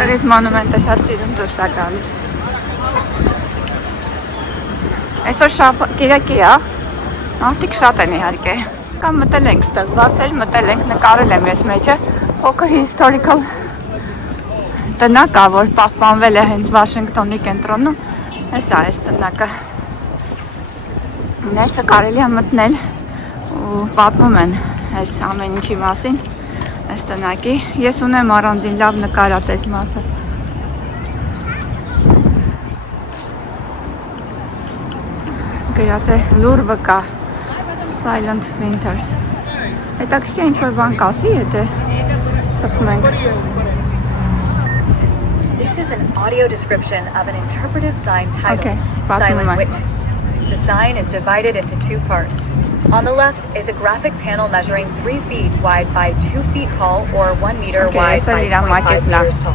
Այս մոնումենտը շատ սիրուն դուրս է գալիս։ Այսօր կիրակի է, մարդիկ շատ են իհարկե։ Կամ մտել ենք ստեղ, բացել, մտել ենք, նկարել եմ ես մեջը, փոքր historical տնակ է, որ պահպանվել է հենց Վաշինգտոնի կենտրոնում, այս է այս տնակը։ Ներսը կարելի է մտնել ու պատմում են այս ամեն ինչի մասին, այս տնակի։ Ես ունեմ առանձին լավ նկարած այս մասը։ Գրած է լուր վկա, Silent Winters։ Հետաքրքիր է ինչ-որ բան կասի, եթե սխմենք։ This is an audio description of an interpretive sign titled Silent Witness. The sign is divided into two parts. On the left is a graphic panel measuring 3 feet wide by 2 feet tall or 1 meter wide by 0.5 meters tall.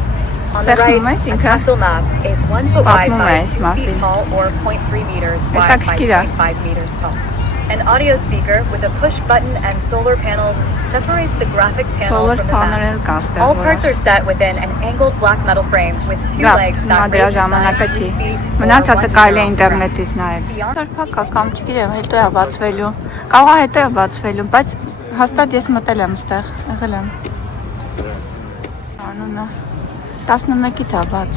On the right, a tactile map is 1 foot wide by 2 feet tall or 0.3 meters wide by 0.5 meters tall. An audio speaker with a push button and solar panels separates the graphic panel from the map. All parts are set within an angled black metal frame with 2 legs that raise the sign 3 feet or 1 meter wide. Տարփակա կամ չգիտեմ, հետո է բացվելու։ Կարող է հետո է բացվելու, բայց հաստատ ես մտել եմ ստեղ, եղել եմ։ Անունը 11-ից է բաց։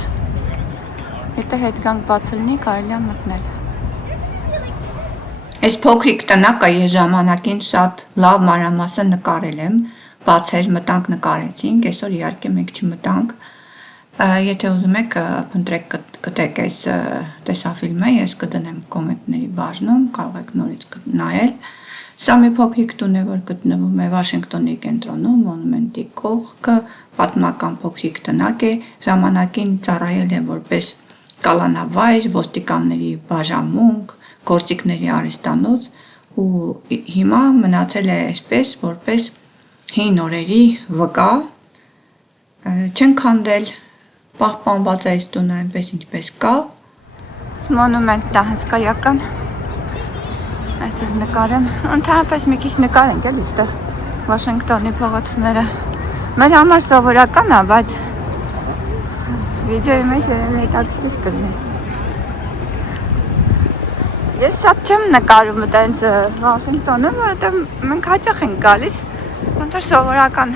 Եթե հետ գանք բացելնի, կարելի է մտնել։ Այս փոքրիկ տնակը ես ժամանակին շատ լավ մանրամասն նկարել եմ, բացեր մտանք նկարեցինք, այսօր իհարկե մենք չմտանք։ Եթե ուզում եք փնտրեք գտեք այս տեսաֆիլմը, ես կդնեմ կոմենտների բաժնում, կարող եք նորից նայել։ Սա մի փոքրիկ տուն է, որ գտնվում է Վաշինգտոնի կենտրոնում, մոնումենտի կողքը, պատմական փոքրիկ տնակ է, ժամանակին ծառայել է որպես կալանավայր, ոստիկանների բաժանմունք, գործիքների արհեստանոց ու հիմա մնացել է այսպես, որպես հին օրերի վկա, չեն քանդել, պահպանված է այս տունը այնպես ինչպես կա։ Մոնումենտն է հսկայական, այսպես նկարեմ, ընդհանրապես մի քիչ նկարենք էլի այստեղ Վաշինգտոնի փողոցները։ Մեր համար սովորական է, բայց վիդեոյի մեջ երևի հետաքրքիր կլինի։ Ես շատ չեմ նկարում այդպես Վաշինգտոնում, որովհետև մենք հաճախ ենք գալիս, ոնց որ սովորական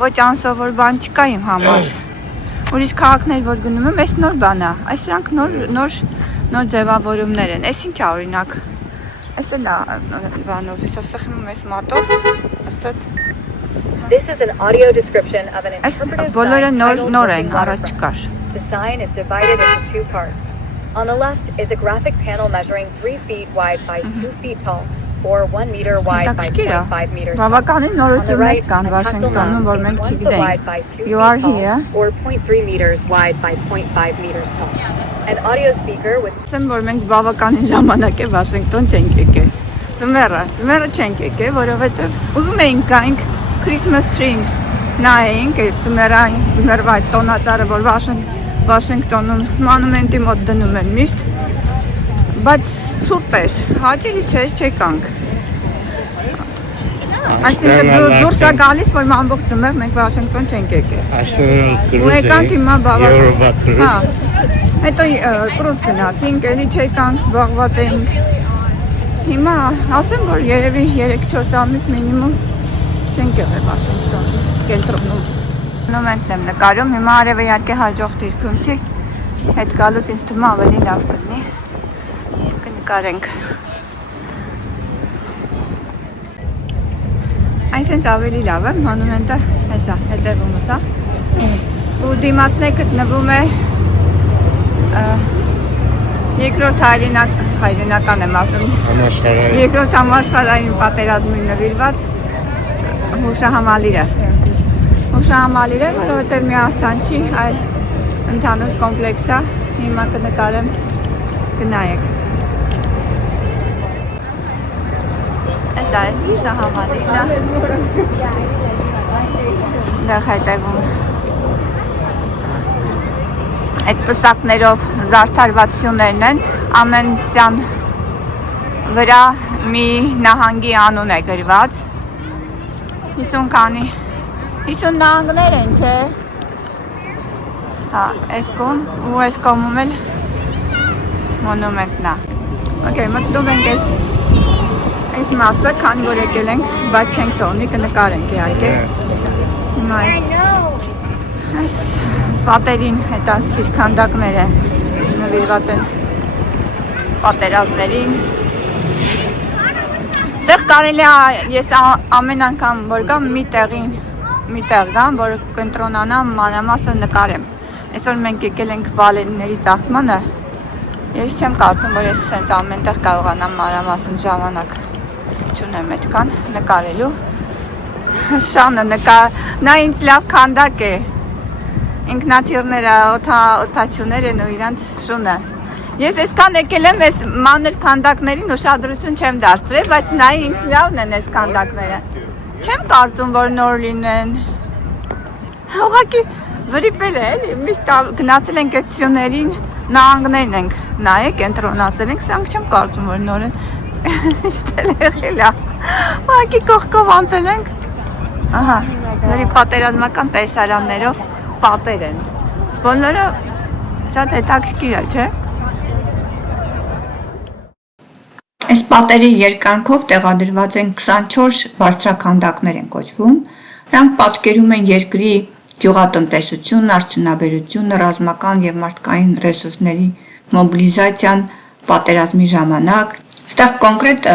ոչ անսովոր բան չկա իմ համար։ Ուրիշ քաղաքներ, որ գնում եմ, այս նոր բան է, այս սրանք նոր ձևավորումներ են, այս ինչ է օրինակ, այս էլ է բանով, ես սխմում ես մատով, աստատ։ This is an audio description of an interpretive բոլորը sign նոր են, առաջ կար։ The sign is divided into 2 parts. On the left is a graphic panel measuring 3 feet wide by 2 feet tall or 1 meter wide by 0.5 meters tall. Բավականին նորություններ կան Վաշինգտոնում, որ մենք չգիտենք։ You are here. Or 0.3 meters wide by 0.5 meters tall. An audio speaker with Ասեմ, որ մենք բավականին ժամանակ է Վաշինգտոն չենք եկել։ Ձմեռը չենք եկել, որովհետև ուզում էինք գանք Christmas tree-ին նայենք, ձմեռվա այդ տոնածառը, որ Վաշինգտոնում մանումենտի մոտ դնում են միշտ, բայց ցուրտ էր, հաճելի չէր, չեկանք։ Այսինքն դուրս է գալիս, որ ամբողջ ձմեռ մենք Վաշինգտոն չենք եկել։ Ու եկանք հիմա բավական։ Հա։ Հետո կրուզ գնացինք, էլի չեկանք, զբաղված էինք։ Հիմա ասեմ, որ երևի 3-4 ամիս մինիմում չենք եղել Վաշինգտոնում, կենտրոնում։ Մոնումենտն եմ նկարում, հիմա արևը իհարկե հաջող դիրքում չի, հետ գալուց ինձ թվում ավելի լավ կլինի, կնկարենք։ Այսինքն ավելի լավ է, մոնումենտը հեսա, հետևումս է, ու դիմացն է գտնվում է երկրորդ հայրենական եմ ասում, երկրորդ համաշխարհային պատերազմին նվիրված հուշահամալիրը, որովհետև միասան չի, այլ ընդհանուր կոմպլեքս է, հիմա կնկարեմ, կնայեք։ Այս այս հուշահամալիրն է, դեղ հետևում այդ պսակներով զարդարվածություններն են, ամեն սյան վրա մի նահանգի անուն է գրված, 50 նահանգներ են, չէ, Հա, այս կողմ ու այս կողմում էլ մոնումենտն է։ Okay, մտնում ենք այս մասը, քանի որ եկել ենք, բայց չենք թողնի կնկարենք իհարկե։ Հիմա այս պատերին հետաքրքիր քանդակները նվիրված են պատերազմներին։ Այստեղ կարելի է ես ամեն անգամ որ գամ մի տեղ գամ, որ կընտրոնանամ մանրամասը նկարեմ։ Այսօր մենք եկել ենք Վալերիների ծաղկմանը։ Ես չեմ կարծում, որ ես սենց ամենտեղ կարողանամ մանրամասն ժամանակ չունեմ այդքան նկարելու։ Շանը նա ինձ լավ քանդակ է։ Ինքնաթիռները, օդաչուներ են ու իրանց շունը։ Ես այսքան եկել եմ այս մանր քանդակներին ուշադրություն չեմ դարձրել, բայց նայ ինձ լավն են այս քանդակները։ Չեմ կարծում, որ նոր լինեն։ Ուղղակի վրիպել է, էլի, միշտ գնացել ենք այդ սյուներին, նահանգներն ենք նայեք, կենտրոնացել ենք, սրանք չեմ կարծում, որ նոր են։ Միշտ էլ եղել է։ Ուղղակի կողքով անցել ենք։ Ահա, նորի պատերազմական տեսարաններով պատեր են։ Բոլորը շատ հետաքրքիր է, չէ՞։ Այս պատերի երկայնքով տեղադրված են 24 բարձրաքանդակներ են կոչվում։ Նրանք պատկերում են երկրի գյուղատնտեսություն, արդյունաբերությունը, ռազմական եւ մարդկային ռեսուրսների մոբիլիզացիան պատերազմի ժամանակ։ Այստեղ կոնկրետ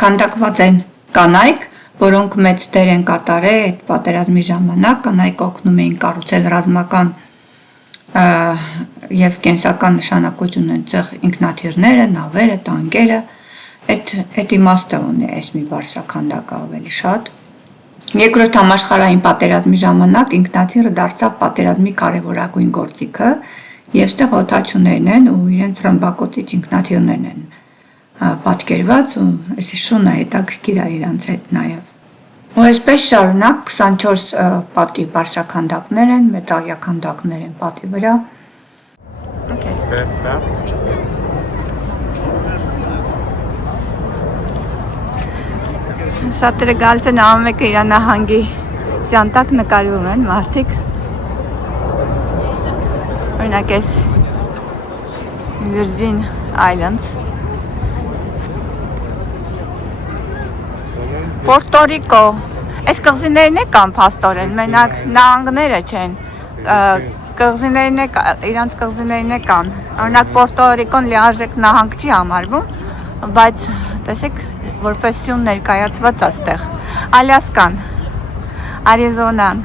քանդակված են կանայք, որոնք մեծ դեր են կատարել այդ պատերազմի ժամանակ, կանայք օգնում էին կառուցել ռազմական եւ կենսական նշանակություն ունեցող ինքնաթիռները, նավերը, տանկերը։ Այդ իմաստը ունի այս մի բարձրաքանդակը ավելի շատ։ Երկրորդ համաշխարհային պատերազմի ժամանակ ինքնաթիռը դարձավ պատերազմի կարևորագույն գործիքը եւ ստեղ օդաչուներն են ու իրենց ռմբակոծիչ ինքնաթիռներն են պատկերված ու այս շունը հետաքրքիր է իրանց հետ նաեւ։ Ու այսպես շարունակ 24 պատի բարձրաքանդակներ են, մետաղյա քանդակներ են պատի վրա։ Շատերը գալիս են ամենը իր նահանգի սյանտակ նկարվում են մարդիկ։ Օրինակ այս Virgin Islands, Puerto Rico, այս կղզիներն է կան փաստորեն, մենակ նահանգները չեն, իրանց կղզիներն է կան, օրինակ Puerto Rico-ն լիարժեք նահանգ չի համարվում, բայց տեսեք որպես սյուն ներկայացված այստեղ, Ալյասկան, Արիզոնան,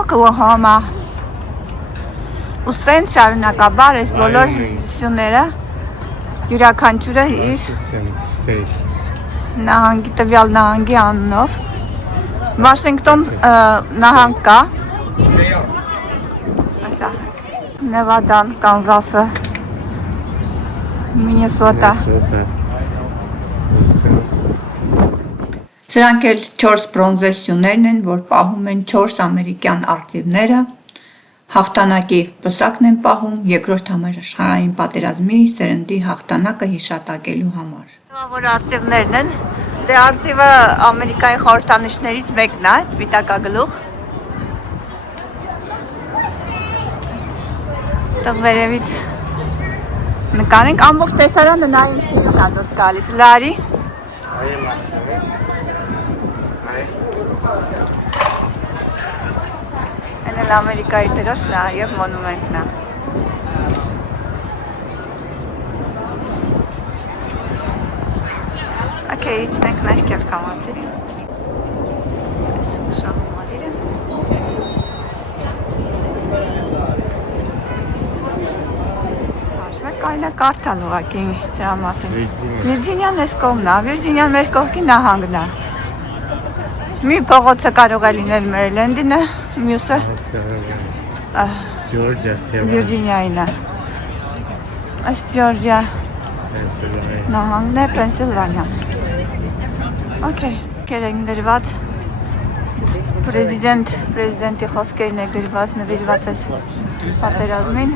Օքլահոմա, ու սենց շարունակաբար այս բոլոր սյունները յուրաքանչյուրը իր նահանգի տվյալ նահանգի անունով, Վաշինգտոն նահանգ կա, Նևադան, Կանզասը, Մինեսոտա։ Սրանք էլ 4 բրոնզե սյուներն են, որ պահում են 4 ամերիկյան արծիվները, հաղթանակի պսակն են պահում երկրորդ համաշխարհային պատերազմի սերնդի հաղթանակը հիշատակելու համար։ Որ արծիվներն են, դե արծիվը Ամերիկայի խորհրդանիշներից մեկն է, սպիտակագլուխ։ Տեղ վերևից նկարենք, ամբողջ տեսարանը նա ինձ սիրուն է դուրս գալիս, լարի։ Այն էլ Ամերիկայի դրոշն է և մոնումենտն է։ Okay, իցնենք ներքև կամացից։ Շահում ադիրը։ Հաշմել կարիլ է կարդալ ուղակի դրա մասին։ Վիրջինիան ես կողմն է, Վիրջինիան մեր կողքի նահանգն է։ Մի փողոցը կարող է լինել Մերիլենդինը, մյուսը Վիրջինիային է։ Այս Ջորջիա նահանգն է, Պենսիլվանիա։ Okay, կերենք գրված Պրեզիդենտի խոսքերն է գրված, նվիրված է պատերազմին։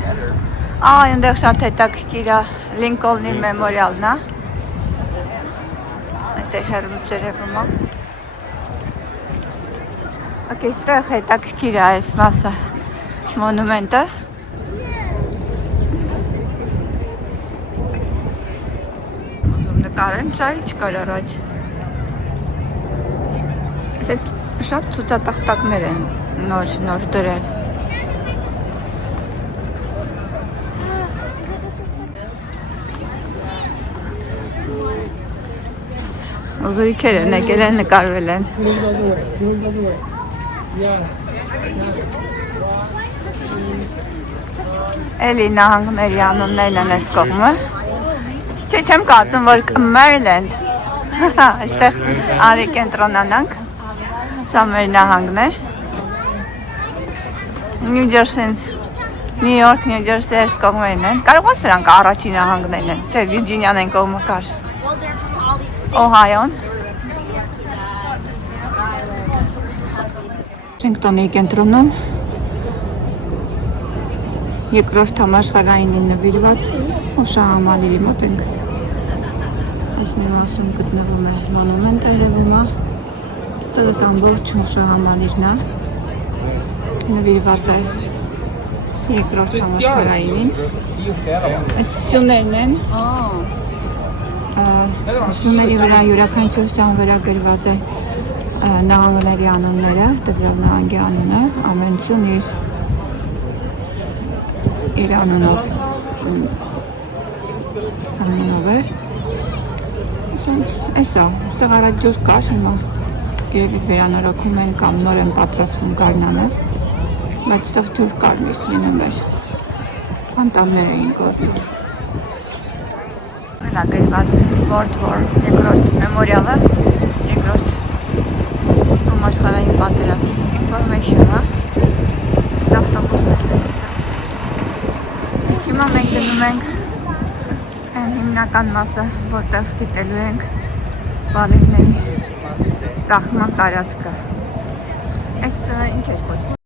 Այնտեղ շատ հետաքրքիր է Լինկոլնի մեմորիալն է։ Այնտեղ հեռվում ցերեկոմ է։ Okay, ստեղ հետաքրքիր է այս մասը։ մոնումենտը։ Ուզում նկարեմ, սա էլ չկար առաջ։ Ասես շատ ցուցատախտակներ են նոր դրել։ Զույգեր են եկել են նկարվել են։ Էլի նահանգների անուններն են այս կողմը։ Չէ, չեմ կարծում, որ Մերիլենդ։ Այստեղ արի կենտրոնանանք։ Սա մեր նահանգն է։ Նյու Ջերսին, Նյու Յորք, Նյու Ջերսի այս կողմերն են։ Կարող է սրանք առաջին նահանգներն են։ Չէ, Վիրջինիան են կողմը կար։ Օհայոն։ Վաշինգտոնի կենտրոնում երկրորդ համաշխարհայինին նվիրված հուշահամալիրի մոտ ենք։ Այս մի մասում գտնվում է մոնումենտը երևում է։ Ստեղծ ամբողջ հուշահամալիրն է։ Նվիրված է երկրորդ համաշխարհայինին։ Այս սյուներն են։ Սյուների վրա յուրաքանչյուր սյան վրա գրված է նահանգների անունները, տվյալ նահանգի անունը, ամեն սյուն իր անունով է։ Էսա, այստեղ առաջ ջուր կար, հիմա երևի վերանորոգում են կամ նոր են պատրաստվում գարնանը, բայց այստեղ ջուր կար միշտ լինում էր, անտառներ էին գործում։ Հելա գրված World War երկրորդ մեմորիալը, երկրորդ համաշխարհային պատերազմի information-ը, ավտոբուսներ։ Իսկ հիմա մենք գնում ենք հիմնական մասը, որտեղ դիտելու ենք բալետների ծաղկման տարածքը։ Այս ինչ էր կոչվում։